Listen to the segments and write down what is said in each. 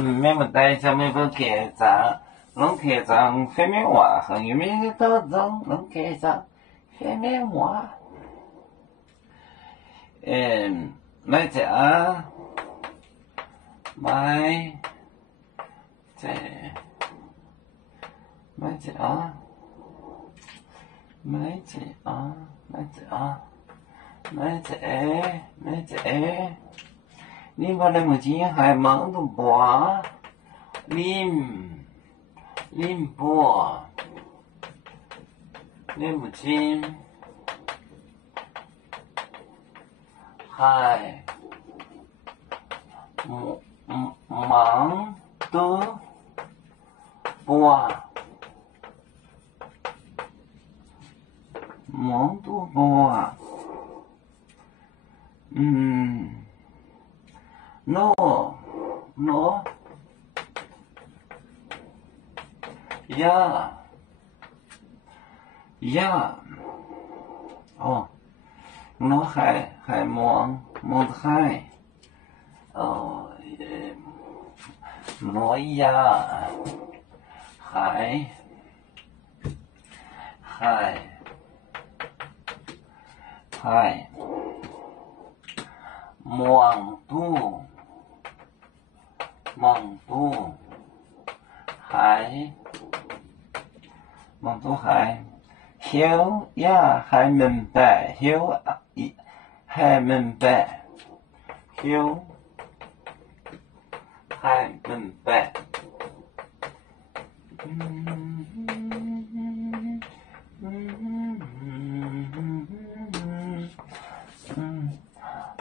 面不带小妹不开张，能开张翻面话，很有名的都中能开张翻面话。买家买这买这买这买这，你把那么近还忙都播，林播，那么近还忙都播，忙都播。no呀哦 nó还忙得还哦nó呀还忙都还hiểu呀还明白hiểu还明白hiểu还明白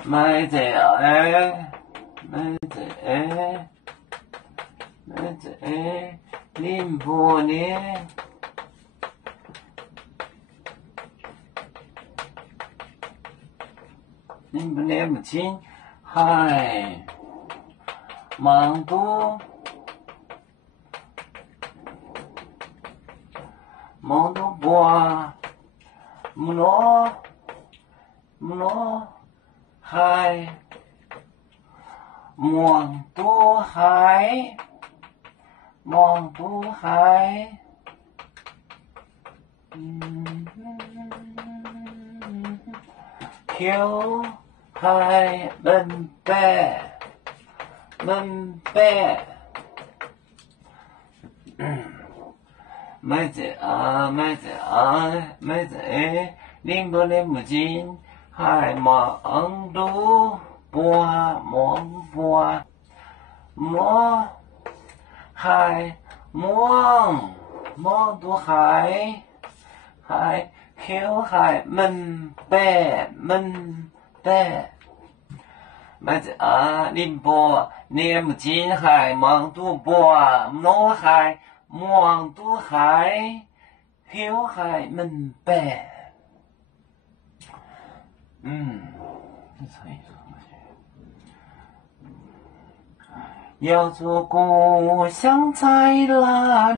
买这林波呢林波呢不清还忙多播mno还忙多还hiểu还明白买这林波的母亲还忙都播还忙都还hiểu还明白买这林波的母亲还忙都播nó还忙都还hiểu还明白要做故乡在哪